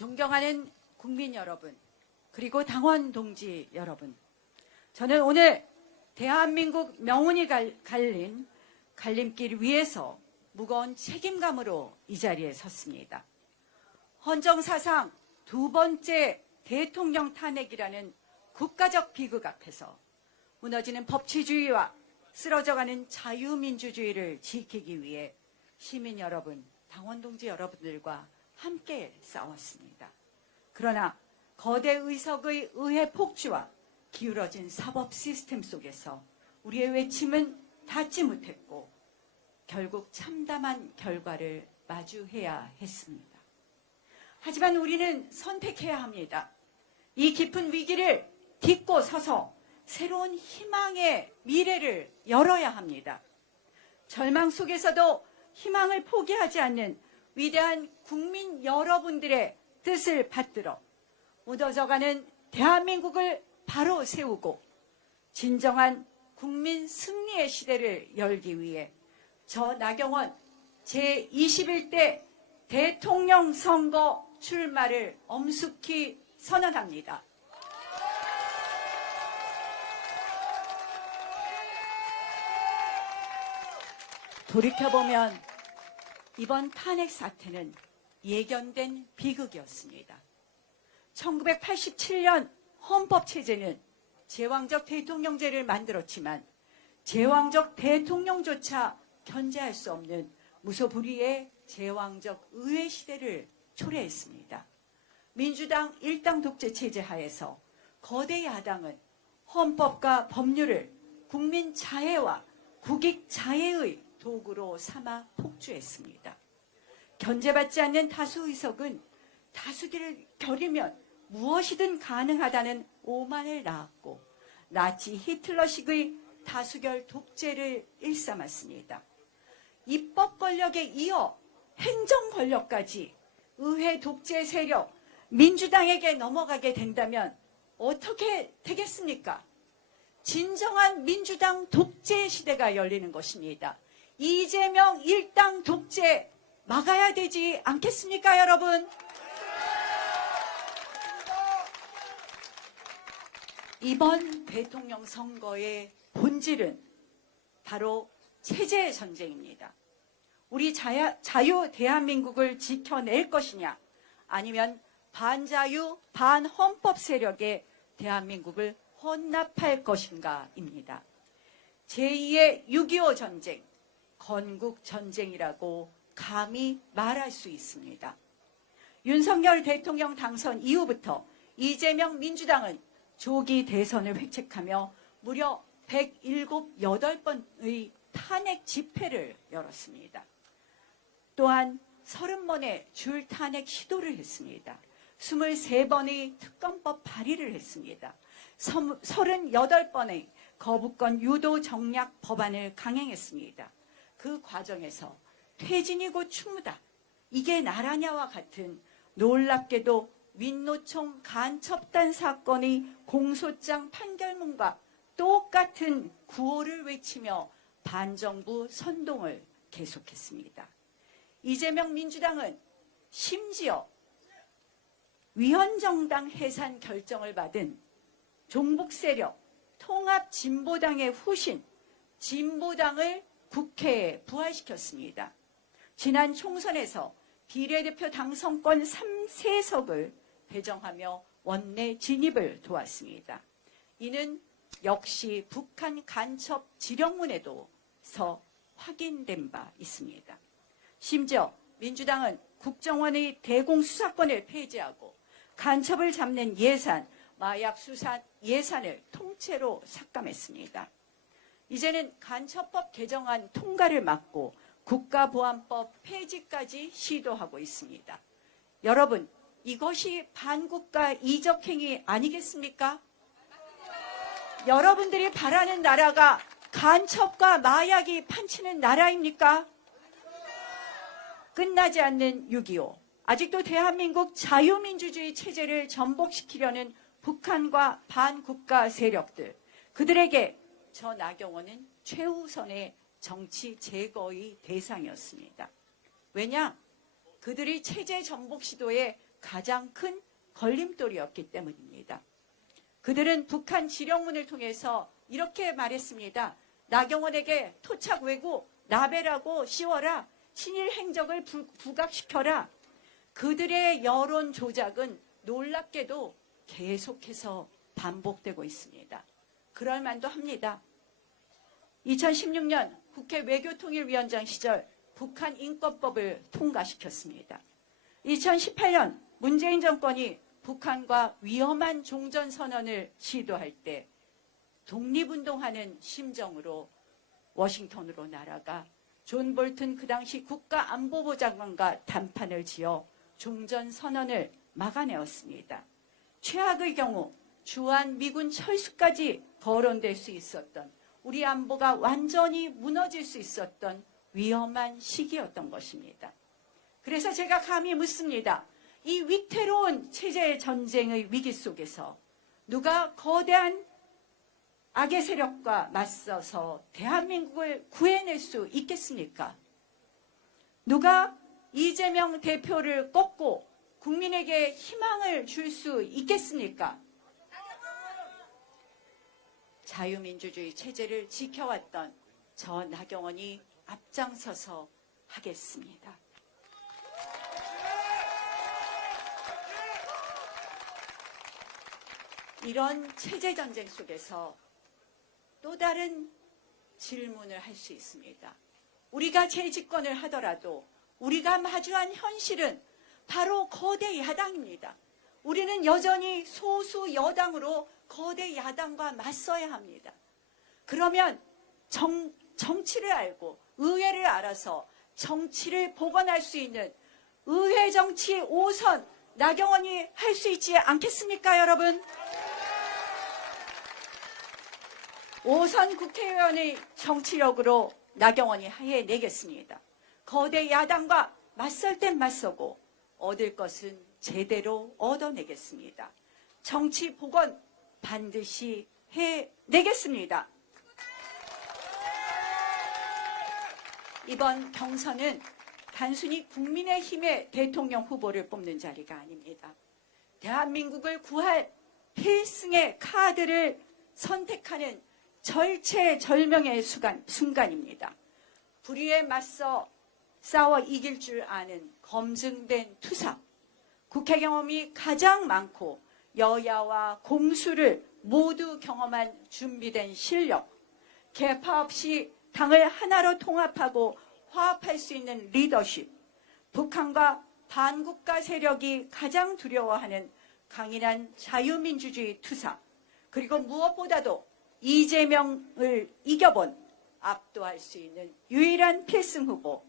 존경하는 국민 여러분, 그리고 당원 동지 여러분, 저는 오늘 대한민국 명운이 갈린 갈림길 위에서 무거운 책임감으로 이 자리에 섰습니다. 헌정사상 두 번째 대통령 탄핵이라는 국가적 비극 앞에서 무너지는 법치주의와 쓰러져가는 자유민주주의를 지키기 위해 시민 여러분, 당원 동지 여러분들과 함께 싸웠습니다. 그러나 거대 의석의 의회 폭주와 기울어진 사법 시스템 속에서 우리의 외침은 닿지 못했고 결국 참담한 결과를 마주해야 했습니다. 하지만 우리는 선택해야 합니다. 이 깊은 위기를 딛고 서서 새로운 희망의 미래를 열어야 합니다. 절망 속에서도 희망을 포기하지 않는 위대한 국민 여러분들의 뜻을 받들어 무너져가는 대한민국을 바로 세우고 진정한 국민 승리의 시대를 열기 위해 저 나경원 제21대 대통령 선거 출마를 엄숙히 선언합니다. 돌이켜보면 이번 탄핵 사태는 예견된 비극이었습니다. 1987년 헌법체제는 제왕적 대통령제를 만들었지만 제왕적 대통령조차 견제할 수 없는 무소불위의 제왕적 의회 시대를 초래했습니다. 민주당 일당 독재 체제 하에서 거대 야당은 헌법과 법률을 국민 자해와 국익 자해의 도구로 삼아 폭주했습니다. 견제받지 않는 다수 의석은 다수기를 겨리면 무엇이든 가능하다는 오만을 낳았고 나치 히틀러식의 다수결 독재를 일삼았습니다. 입법 권력에 이어 행정 권력까지 의회 독재 세력 민주당에게 넘어가게 된다면 어떻게 되겠습니까? 진정한 민주당 독재 시대가 열리는 것입니다. 이재명 일당 독재 막아야 되지 않겠습니까, 여러분? 이번 대통령 선거의 본질은 바로 체제 전쟁입니다. 우리 자유 대한민국을 지켜낼 것이냐, 아니면 반자유, 반헌법 세력에 대한민국을 혼납할 것인가입니다. 제2의 6.25 전쟁, 건국 전쟁이라고 감히 말할 수 있습니다. 윤석열 대통령 당선 이후부터 이재명 민주당은 조기 대선을 획책하며 무려 178번의 탄핵 집회를 열었습니다. 또한 30번의 줄 탄핵 시도를 했습니다. 23번의 특검법 발의를 했습니다. 38번의 거부권 유도 정략 법안을 강행했습니다. 그 과정에서 퇴진이 곧 충무다, 이게 나라냐와 같은 놀랍게도 민노총 간첩단 사건의 공소장 판결문과 똑같은 구호를 외치며 반정부 선동을 계속했습니다. 이재명 민주당은 심지어 위헌정당 해산 결정을 받은 종북세력 통합진보당의 후신 진보당을 국회에 부활시켰습니다. 지난 총선에서 비례대표 당선권 3세석을 배정하며 원내 진입을 도왔습니다. 이는 역시 북한 간첩 지령문에도 확인된 바 있습니다. 심지어 민주당은 국정원의 대공수사권을 폐지하고 간첩을 잡는 예산, 마약 수사 예산을 통째로 삭감했습니다. 이제는 간첩법 개정안 통과를 막고 국가보안법 폐지까지 시도하고 있습니다. 여러분, 이것이 반국가 이적행위 아니겠습니까? 여러분들이 바라는 나라가 간첩과 마약이 판치는 나라입니까? 끝나지 않는 6.25, 아직도 대한민국 자유민주주의 체제를 전복시키려는 북한과 반국가 세력들, 그들에게 저 나경원은 최우선의 정치 제거의 대상이었습니다. 왜냐? 그들이 체제 전복 시도에 가장 큰 걸림돌이었기 때문입니다. 그들은 북한 지령문을 통해서 이렇게 말했습니다. 나경원에게 토착 왜구, 라벨하고 씌워라. 친일 행적을 부각시켜라. 그들의 여론 조작은 놀랍게도 계속해서 반복되고 있습니다. 그럴 만도 합니다. 2016년 국회 외교통일위원장 시절 북한 인권법을 통과시켰습니다. 2018년 문재인 정권이 북한과 위험한 종전선언을 시도할 때 독립운동하는 심정으로 워싱턴으로 날아가 존 볼튼 그 당시 국가안보부 장관과 담판을 지어 종전선언을 막아내었습니다. 최악의 경우 주한 미군 철수까지 거론될 수 있었던 우리 안보가 완전히 무너질 수 있었던 위험한 시기였던 것입니다. 그래서 제가 감히 묻습니다. 이 위태로운 체제 전쟁의 위기 속에서 누가 거대한 악의 세력과 맞서서 대한민국을 구해낼 수 있겠습니까? 누가 이재명 대표를 꺾고 국민에게 희망을 줄 수 있겠습니까? 자유민주주의 체제를 지켜왔던 저 나경원이 앞장서서 하겠습니다. 이런 체제 전쟁 속에서 또 다른 질문을 할 수 있습니다. 우리가 재집권을 하더라도 우리가 마주한 현실은 바로 거대 야당입니다. 우리는 여전히 소수 여당으로 거대 야당과 맞서야 합니다. 그러면 정치를 알고 의회를 알아서 정치를 복원할 수 있는 의회 정치 5선 나경원이 할 수 있지 않겠습니까, 여러분? 5선 국회의원의 정치력으로 나경원이 해내겠습니다. 거대 야당과 맞설 땐 맞서고 얻을 것은 제대로 얻어내겠습니다. 정치 복원 반드시 해내겠습니다. 이번 경선은 단순히 국민의힘의 대통령 후보를 뽑는 자리가 아닙니다. 대한민국을 구할 필승의 카드를 선택하는 절체절명의 순간입니다. 불의에 맞서 싸워 이길 줄 아는 검증된 투사, 국회 경험이 가장 많고 여야와 공수를 모두 경험한 준비된 실력, 계파 없이 당을 하나로 통합하고 화합할 수 있는 리더십, 북한과 반국가 세력이 가장 두려워하는 강인한 자유민주주의 투사, 그리고 무엇보다도 이재명을 이겨본 압도할 수 있는 유일한 필승 후보,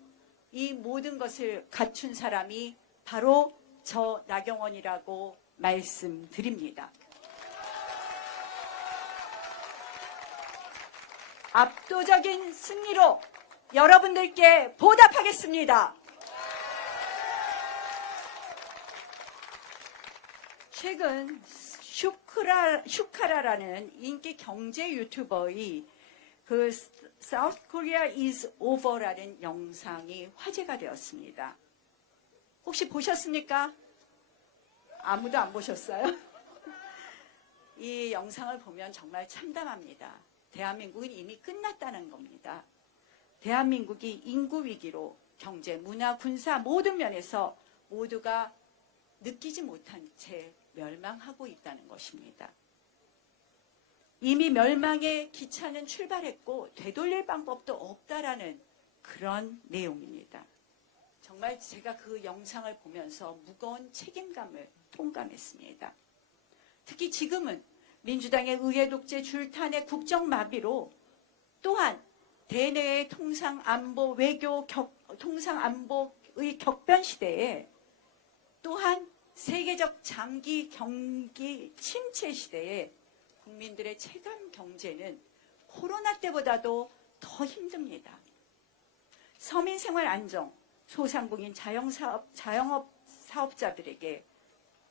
이 모든 것을 갖춘 사람이 바로 저 나경원이라고 말씀드립니다. 압도적인 승리로 여러분들께 보답하겠습니다. 최근 슈카라라는 인기 경제 유튜버의 그 South Korea is over라는 영상이 화제가 되었습니다. 혹시 보셨습니까? 아무도 안 보셨어요? 이 영상을 보면 정말 참담합니다. 대한민국은 이미 끝났다는 겁니다. 대한민국이 인구 위기로 경제, 문화, 군사 모든 면에서 모두가 느끼지 못한 채 멸망하고 있다는 것입니다. 이미 멸망의 기차는 출발했고 되돌릴 방법도 없다라는 그런 내용입니다. 정말 제가 그 영상을 보면서 무거운 책임감을 통감했습니다. 특히 지금은 민주당의 의회 독재 줄탄의 국정마비로 또한 대내의 통상안보 외교 통상안보의 격변 시대에 또한 세계적 장기 경기 침체 시대에 국민들의 체감 경제는 코로나 때보다도 더 힘듭니다. 서민생활 안정, 소상공인 자영업 사업자들에게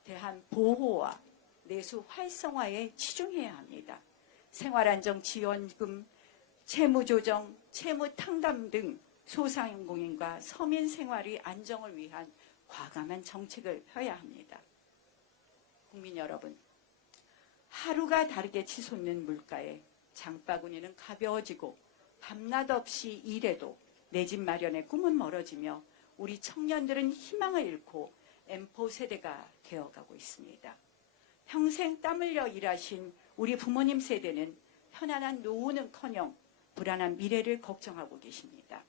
대한 보호와 내수 활성화에 치중해야 합니다. 생활안정지원금, 채무조정, 채무탕감 등 소상공인과 서민 생활의 안정을 위한 과감한 정책을 펴야 합니다. 국민 여러분, 하루가 다르게 치솟는 물가에 장바구니는 가벼워지고 밤낮 없이 일해도 내 집 마련의 꿈은 멀어지며 우리 청년들은 희망을 잃고 M4 세대가 되어가고 있습니다. 평생 땀 흘려 일하신 우리 부모님 세대는 편안한 노후는커녕 불안한 미래를 걱정하고 계십니다.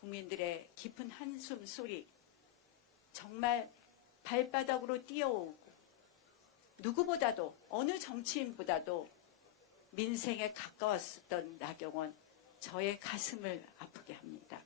국민들의 깊은 한숨 소리 정말 발바닥으로 뛰어오고 누구보다도 어느 정치인보다도 민생에 가까웠었던 나경원, 저의 가슴을 아프게 합니다.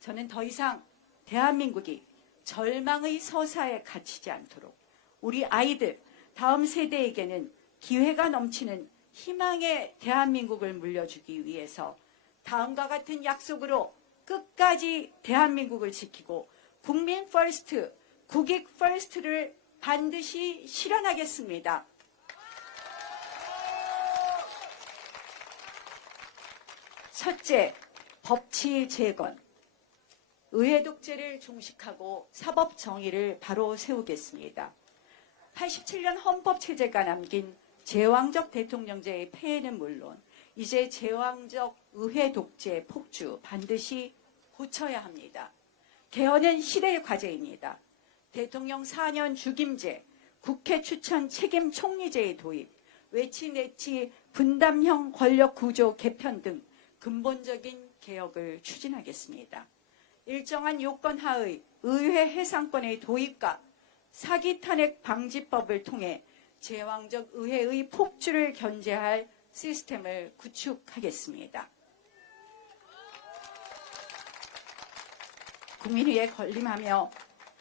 저는 더 이상 대한민국이 절망의 서사에 갇히지 않도록 우리 아이들, 다음 세대에게는 기회가 넘치는 희망의 대한민국을 물려주기 위해서 다음과 같은 약속으로 끝까지 대한민국을 지키고 국민 퍼스트, 국익 퍼스트를 반드시 실현하겠습니다. 첫째, 법치 재건. 의회 독재를 종식하고 사법 정의를 바로 세우겠습니다. 87년 헌법체제가 남긴 제왕적 대통령제의 폐해는 물론 이제 제왕적 의회 독재 폭주 반드시 고쳐야 합니다. 개헌은 시대의 과제입니다. 대통령 4년 죽임제, 국회 추천 책임 총리제의 도입, 외치 내치 분담형 권력 구조 개편 등 근본적인 개혁을 추진하겠습니다. 일정한 요건 하의 의회 해상권의 도입과 사기 탄핵 방지법을 통해 제왕적 의회의 폭주를 견제할 시스템을 구축하겠습니다. 국민위에 건림하며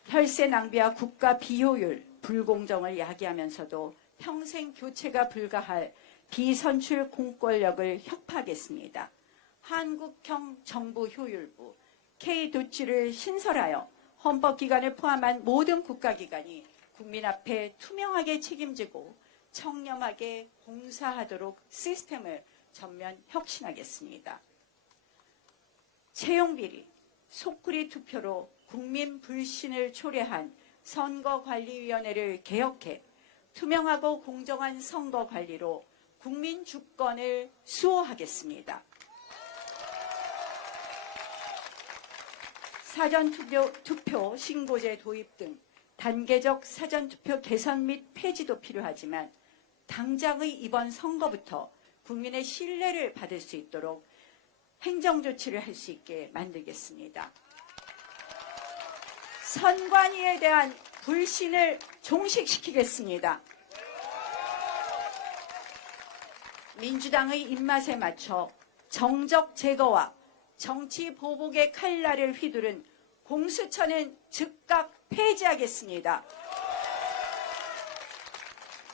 혈세 낭비와 국가 비효율, 불공정을 야기하면서도 평생 교체가 불가할 비선출 공권력을 혁파하겠습니다. 한국형 정부 효율부, K도치를 신설하여 헌법기관을 포함한 모든 국가기관이 국민 앞에 투명하게 책임지고 청렴하게 봉사하도록 시스템을 전면 혁신하겠습니다. 채용비리, 속구리 투표로 국민 불신을 초래한 선거관리위원회를 개혁해 투명하고 공정한 선거관리로 국민 주권을 수호하겠습니다. 사전투표 신고제 도입 등 단계적 사전투표 개선 및 폐지도 필요하지만 당장의 이번 선거부터 국민의 신뢰를 받을 수 있도록 행정조치를 할 수 있게 만들겠습니다. 선관위에 대한 불신을 종식시키겠습니다. 민주당의 입맛에 맞춰 정적 제거와 정치 보복의 칼날을 휘두른 공수처는 즉각 폐지하겠습니다.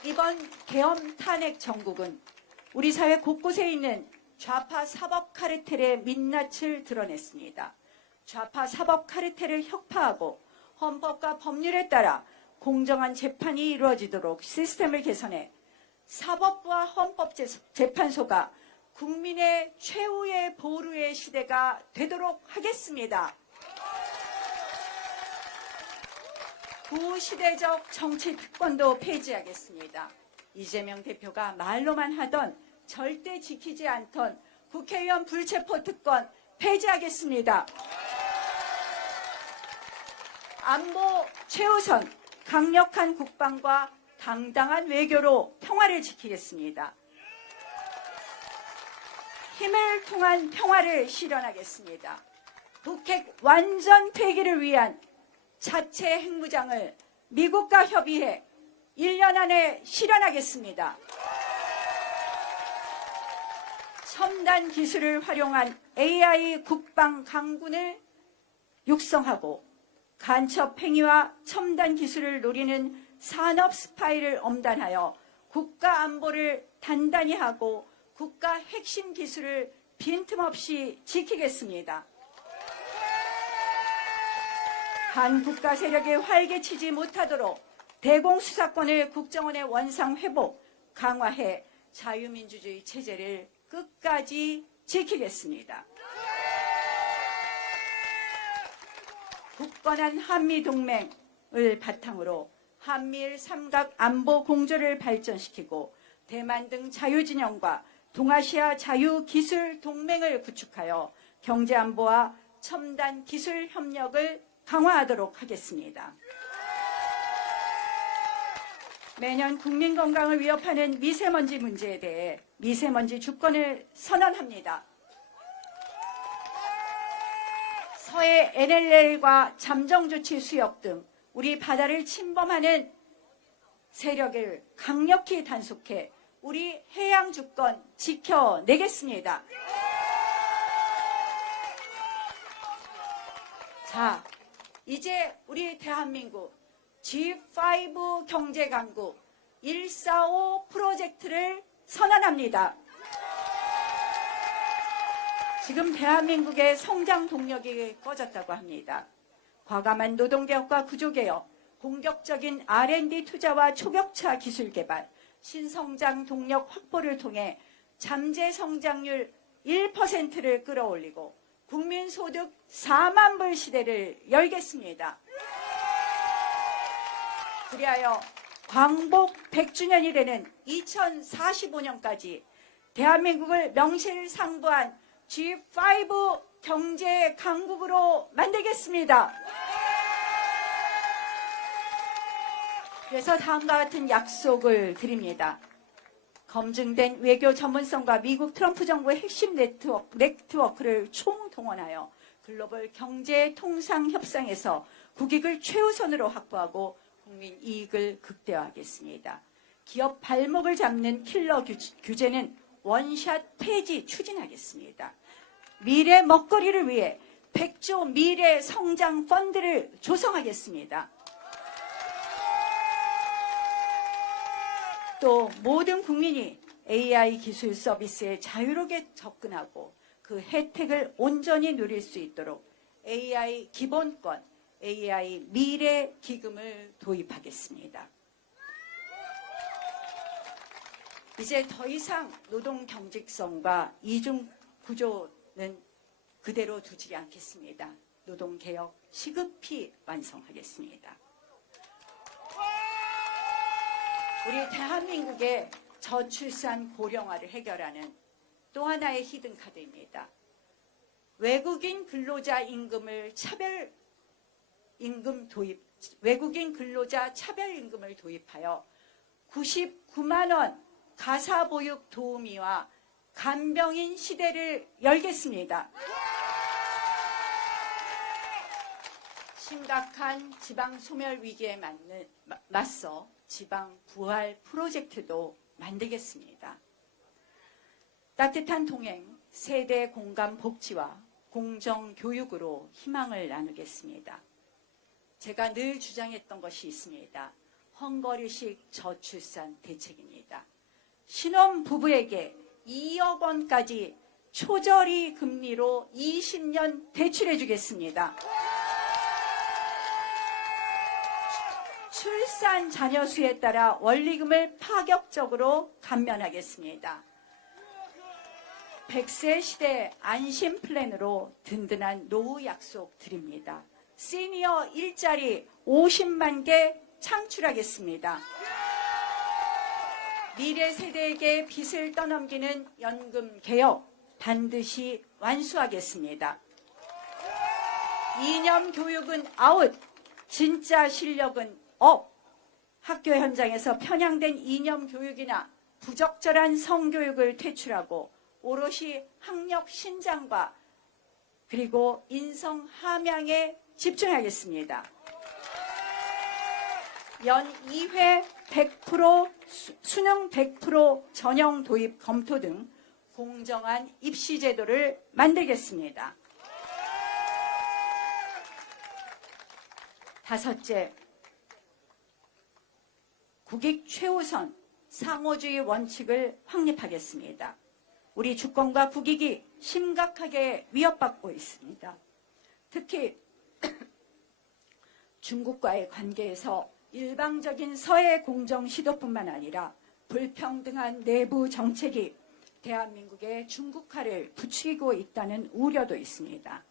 이번 계엄 탄핵 정국은 우리 사회 곳곳에 있는 좌파 사법 카르텔의 민낯을 드러냈습니다. 좌파 사법 카르텔을 혁파하고 헌법과 법률에 따라 공정한 재판이 이루어지도록 시스템을 개선해 사법부와 헌법재판소가 국민의 최후의 보루의 시대가 되도록 하겠습니다. 구시대적 정치 특권도 폐지하겠습니다. 이재명 대표가 말로만 하던 절대 지키지 않던 국회의원 불체포 특권 폐지하겠습니다. 안보 최우선, 강력한 국방과 당당한 외교로 평화를 지키겠습니다. 힘을 통한 평화를 실현하겠습니다. 북핵 완전 폐기를 위한 자체 핵무장을 미국과 협의해 1년 안에 실현하겠습니다. 첨단 기술을 활용한 AI 국방 강군을 육성하고 간첩 행위와 첨단 기술을 노리는 산업 스파이를 엄단하여 국가 안보를 단단히 하고 국가 핵심 기술을 빈틈없이 지키겠습니다. 반국가 세력이 활개치지 못하도록 대공수사권을 국정원의 원상 회복, 강화해 자유민주주의 체제를 끝까지 지키겠습니다. 굳건한 한미동맹을 바탕으로 한미일 삼각 안보 공조를 발전시키고 대만 등 자유진영과 동아시아 자유기술 동맹을 구축하여 경제안보와 첨단 기술 협력을 강화하도록 하겠습니다. 매년 국민 건강을 위협하는 미세먼지 문제에 대해 미세먼지 주권을 선언합니다. 서해 NLL과 잠정조치 수역 등 우리 바다를 침범하는 세력을 강력히 단속해 우리 해양 주권 지켜내겠습니다. 자, 이제 우리 대한민국 G5 경제강국 145 프로젝트를 선언합니다. 지금 대한민국의 성장 동력이 꺼졌다고 합니다. 과감한 노동개혁과 구조개혁, 공격적인 R&D 투자와 초격차 기술 개발, 신성장 동력 확보를 통해 잠재 성장률 1%를 끌어올리고 국민소득 4만 불 시대를 열겠습니다. 그리하여 광복 100주년이 되는 2045년까지 대한민국을 명실상부한 G5 경제 강국으로 만들겠습니다. 그래서 다음과 같은 약속을 드립니다. 검증된 외교 전문성과 미국 트럼프 정부의 핵심 네트워크를 총동원하여 글로벌 경제 통상 협상에서 국익을 최우선으로 확보하고 국민 이익을 극대화하겠습니다. 기업 발목을 잡는 킬러 규제는 원샷 폐지 추진하겠습니다. 미래 먹거리를 위해 100조 미래 성장 펀드를 조성하겠습니다. 또 모든 국민이 AI 기술 서비스에 자유롭게 접근하고 그 혜택을 온전히 누릴 수 있도록 AI 기본권, AI 미래 기금을 도입하겠습니다. 이제 더 이상 노동 경직성과 이중 구조는 그대로 두지 않겠습니다. 노동개혁 시급히 완성하겠습니다. 우리 대한민국의 저출산 고령화를 해결하는 또 하나의 히든카드입니다. 외국인 근로자 임금을 외국인 근로자 차별임금을 도입하여 99만 원 가사보육 도우미와 간병인 시대를 열겠습니다. 심각한 지방 소멸 위기에 맞서 지방 부활 프로젝트도 만들겠습니다. 따뜻한 동행, 세대 공감 복지와 공정 교육으로 희망을 나누겠습니다. 제가 늘 주장했던 것이 있습니다. 헝거리식 저출산 대책입니다. 신혼 부부에게 2억 원까지 초저리 금리로 20년 대출해 주겠습니다. 출산 자녀 수에 따라 원리금을 파격적으로 감면하겠습니다. 100세 시대 안심 플랜으로 든든한 노후 약속 드립니다. 시니어 일자리 50만 개 창출하겠습니다. 미래 세대에게 빚을 떠넘기는 연금 개혁 반드시 완수하겠습니다. 이념 교육은 아웃, 진짜 실력은 업. 학교 현장에서 편향된 이념 교육이나 부적절한 성교육을 퇴출하고 오롯이 학력 신장과 그리고 인성 함양에 집중하겠습니다. 연 2회 100% 수능 100% 전형 도입 검토 등 공정한 입시 제도를 만들겠습니다. 다섯째, 국익 최우선 상호주의 원칙을 확립하겠습니다. 우리 주권과 국익이 심각하게 위협받고 있습니다. 특히 중국과의 관계에서 일방적인 서해 공정 시도뿐만 아니라 불평등한 내부 정책이 대한민국의 중국화를 부추기고 있다는 우려도 있습니다.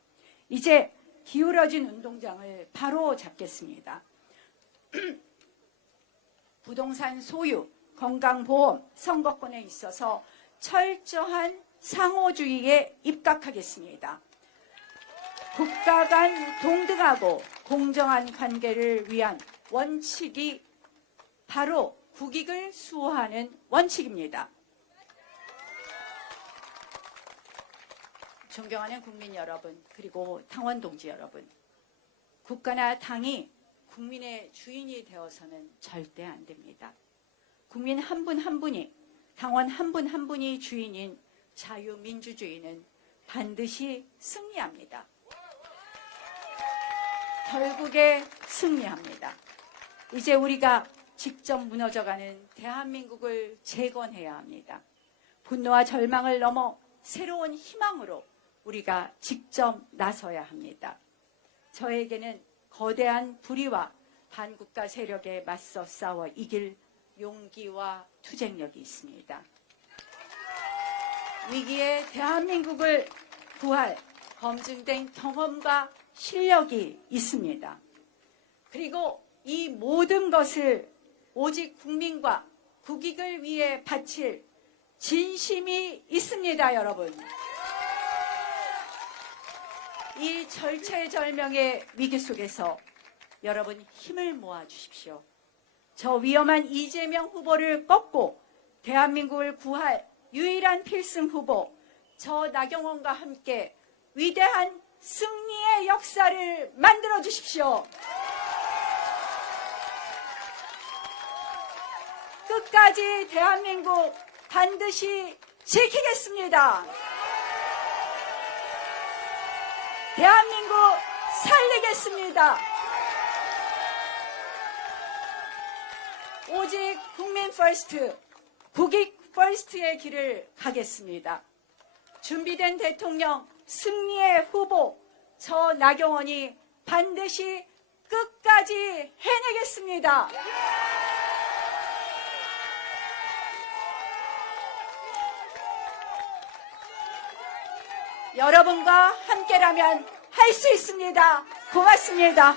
이제 기울어진 운동장을 바로 잡겠습니다. 부동산 소유, 건강보험, 선거권에 있어서 철저한 상호주의에 입각하겠습니다. 국가 간 동등하고 공정한 관계를 위한 원칙이 바로 국익을 수호하는 원칙입니다. 존경하는 국민 여러분, 그리고 당원 동지 여러분, 국가나 당이 국민의 주인이 되어서는 절대 안 됩니다. 국민 한 분 한 분이, 당원 한 분 한 분이 주인인 자유민주주의는 반드시 승리합니다. 결국에 승리합니다. 이제 우리가 직접 무너져가는 대한민국을 재건해야 합니다. 분노와 절망을 넘어 새로운 희망으로 우리가 직접 나서야 합니다. 저에게는 거대한 불의와 반국가 세력에 맞서 싸워 이길 용기와 투쟁력이 있습니다. 위기의 대한민국을 구할 검증된 경험과 실력이 있습니다. 그리고 이 모든 것을 오직 국민과 국익을 위해 바칠 진심이 있습니다, 여러분. 이 절체절명의 위기 속에서 여러분 힘을 모아 주십시오. 저 위험한 이재명 후보를 꺾고 대한민국을 구할 유일한 필승 후보, 저 나경원과 함께 위대한 승리의 역사를 만들어 주십시오. 끝까지 대한민국 반드시 지키겠습니다. 대한민국 살리겠습니다. 오직 국민 퍼스트, 국익 퍼스트의 길을 가겠습니다. 준비된 대통령, 승리의 후보, 저 나경원이 반드시 끝까지 해내겠습니다. 여러분과 함께라면 할 수 있습니다. 고맙습니다.